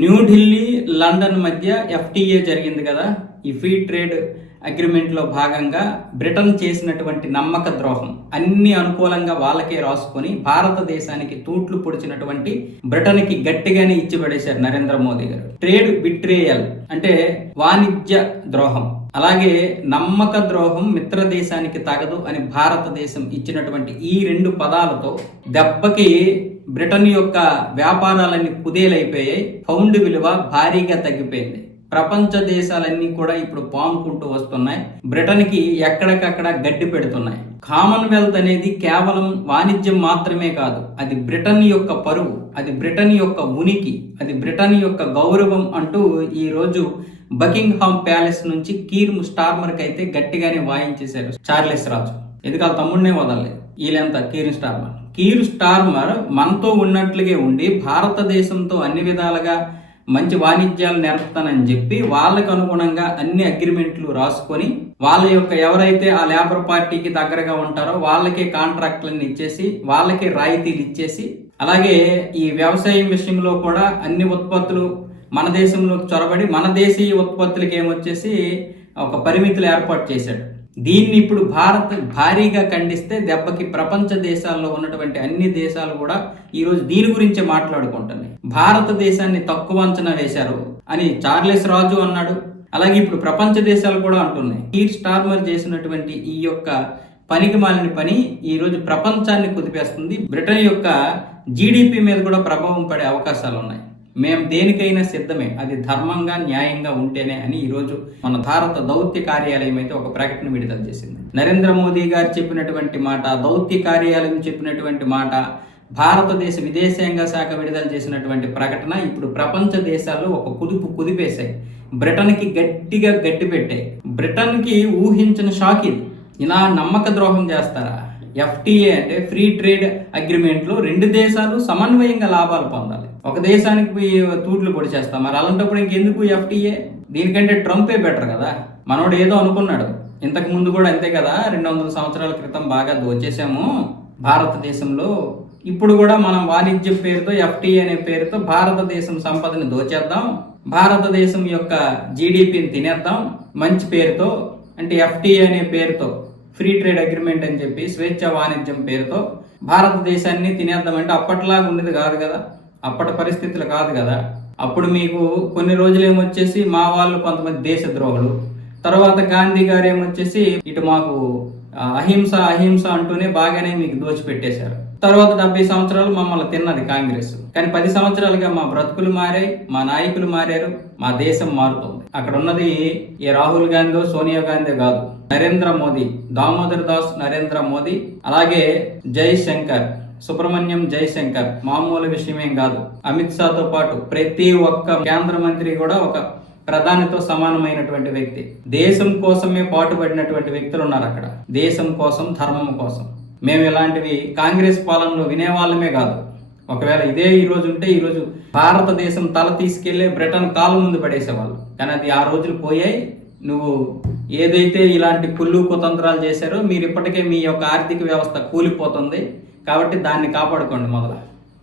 New Delhi London మధ్య FTA జరిగింది కదా. ఈ ఫ్రీ ట్రేడ్ అగ్రిమెంట్లో భాగంగా బ్రిటన్ చేసినటువంటి నమ్మక ద్రోహం అన్ని అనుకూలంగా వాళ్ళకే రాసుకొని భారతదేశానికి తూట్లు పొడిచినటువంటి బ్రిటన్కి గట్టిగానే ఇచ్చి పడేశారు నరేంద్ర మోదీ గారు. ట్రేడ్ బిట్రేయల్ అంటే వాణిజ్య ద్రోహం. అలాగే నమ్మక ద్రోహం మిత్ర దేశానికి తగదు అని భారతదేశం ఇచ్చినటువంటి ఈ రెండు పదాలతో దెబ్బకి బ్రిటన్ యొక్క వ్యాపారాలన్నీ కుదేలైపోయాయి. పౌండ్ విలువ భారీగా తగ్గిపోయింది. ప్రపంచ దేశాలన్నీ కూడా ఇప్పుడు పాముకుంటూ వస్తున్నాయి. బ్రిటన్కి ఎక్కడికక్కడ గడ్డి పెడుతున్నాయి. కామన్వెల్త్ అనేది కేవలం వాణిజ్యం మాత్రమే కాదు అది బ్రిటన్ యొక్క పరువు అది బ్రిటన్ యొక్క ఉనికి అది బ్రిటన్ యొక్క గౌరవం అంటూ ఈ రోజు బకింగ్హామ్ ప్యాలెస్ నుంచి కీర్ స్టార్మర్కి అయితే గట్టిగానే వాయించేశారు చార్లెస్ రాజు. ఎందుకు వాళ్ళ తమ్ముడినే వదలలేదు వీళ్ళంతా కీర్ స్టార్మర్. కీర్ స్టార్మర్ మనతో ఉన్నట్లుగే ఉండి భారతదేశంతో అన్ని విధాలుగా మంచి వాణిజ్యాలు నేర్పుతానని చెప్పి వాళ్ళకు అనుగుణంగా అన్ని అగ్రిమెంట్లు రాసుకొని వాళ్ళ యొక్క ఎవరైతే ఆ లేబర్ పార్టీకి దగ్గరగా ఉంటారో వాళ్ళకే కాంట్రాక్ట్లను ఇచ్చేసి వాళ్ళకే రాయితీలు ఇచ్చేసి అలాగే ఈ వ్యవసాయం విషయంలో కూడా అన్ని ఉత్పత్తులు మన దేశంలోకి చొరబడి మన దేశీయ ఉత్పత్తులకి ఏమొచ్చేసి ఒక పరిమితులు ఏర్పాటు చేశాడు. దీన్ని ఇప్పుడు భారత్ భారీగా ఖండిస్తే దెబ్బకి ప్రపంచ దేశాల్లో ఉన్నటువంటి అన్ని దేశాలు కూడా ఈరోజు దీని గురించే మాట్లాడుకుంటున్నాయి. భారతదేశాన్ని తక్కువ అంచనా వేశారు అని చార్లెస్ రాజు అన్నాడు. అలాగే ఇప్పుడు ప్రపంచ దేశాలు కూడా అంటున్నాయి. కీర్ స్టార్మర్ చేసినటువంటి ఈ యొక్క పనికి మాలిన పని ఈరోజు ప్రపంచాన్ని కుదిపేస్తుంది. బ్రిటన్ యొక్క జీడిపి మీద కూడా ప్రభావం పడే అవకాశాలు ఉన్నాయి మేము దేనికైనా సిద్ధమే అది ధర్మంగా న్యాయంగా ఉంటేనే అని ఈరోజు మన భారత దౌత్య కార్యాలయం అయితే ఒక ప్రకటన విడుదల చేసింది. నరేంద్ర మోదీ గారు చెప్పినటువంటి మాట దౌత్య కార్యాలయం చెప్పినటువంటి మాట భారతదేశ విదేశాంగ శాఖ విడుదల చేసినటువంటి ప్రకటన ఇప్పుడు ప్రపంచ దేశాల్లో ఒక కుదుపు కుదిపేశాయి. బ్రిటన్కి గట్టిగా గట్టి పెట్టాయి. బ్రిటన్కి ఊహించిన షాక్ ఇది. ఇలా నమ్మక ద్రోహం చేస్తారా? ఎఫ్టీఏ అంటే ఫ్రీ ట్రేడ్ అగ్రిమెంట్లో రెండు దేశాలు సమన్వయంగా లాభాలు పొందాలి. ఒక దేశానికి పోయి తూట్లు పొడి చేస్తాం. మరి అలాంటప్పుడు ఇంకెందుకు ఎఫ్టీఏ? దీనికంటే ట్రంపే బెటర్ కదా. మనోడు ఏదో అనుకున్నాడు. ఇంతకు ముందు కూడా అంతే కదా. రెండు వందల సంవత్సరాల క్రితం బాగా దోచేసాము భారతదేశంలో. ఇప్పుడు కూడా మనం వాణిజ్య పేరుతో ఎఫ్టీఏ అనే పేరుతో భారతదేశం సంపదని దోచేద్దాం. భారతదేశం యొక్క జీడిపిని తినేద్దాం. మంచి పేరుతో అంటే ఎఫ్టీఏ అనే పేరుతో ఫ్రీ ట్రేడ్ అగ్రిమెంట్ అని చెప్పి స్వేచ్ఛ వాణిజ్యం పేరుతో భారతదేశాన్ని తినేద్దామంటే అప్పట్లాగా ఉండేది కాదు కదా. అప్పటి పరిస్థితులు కాదు కదా. అప్పుడు మీకు కొన్ని రోజులు ఏమొచ్చేసి మా వాళ్ళు కొంతమంది దేశద్రోహులు తర్వాత గాంధీ గారు ఏమొచ్చేసి ఇటు మాకు అహింస అహింస అంటూనే బాగానే మీకు దోచిపెట్టేశారు. తర్వాత డెబ్బై సంవత్సరాలు మమ్మల్ని తిన్నది కాంగ్రెస్. కానీ పది సంవత్సరాలుగా మా బ్రతుకులు మారాయి మా నాయకులు మారారు మా దేశం మారుతుంది. అక్కడ ఉన్నది ఏ రాహుల్ గాంధీ సోనియా గాంధీ కాదు. నరేంద్ర మోదీ దామోదర్ దాస్ నరేంద్ర మోదీ అలాగే జై శంకర్. సుబ్రహ్మణ్యం జైశంకర్ మామూలు విషయమేం కాదు. అమిత్ షాతో పాటు ప్రతి ఒక్క కేంద్ర మంత్రి కూడా ఒక ప్రధానితో సమానమైనటువంటి వ్యక్తి. దేశం కోసమే పాటుపడినటువంటి వ్యక్తులు ఉన్నారు అక్కడ. దేశం కోసం ధర్మం కోసం. మేము ఇలాంటివి కాంగ్రెస్ పాలనలో వినేవాళ్ళమే కాదు. ఒకవేళ ఇదే ఈ రోజు ఉంటే ఈ రోజు భారతదేశం తల తీసుకెళ్ళే బ్రిటన్ కాలు ముందు పడేసేవాళ్ళు. కానీ అది ఆ రోజులు పోయాయి. నువ్వు ఏదైతే ఇలాంటి కుళ్ళు కుతంత్రాలు చేశారో మీరు ఇప్పటికే మీ యొక్క ఆర్థిక వ్యవస్థ కూలిపోతుంది. కాబట్టి దాన్ని కాపాడుకోండి మొదల.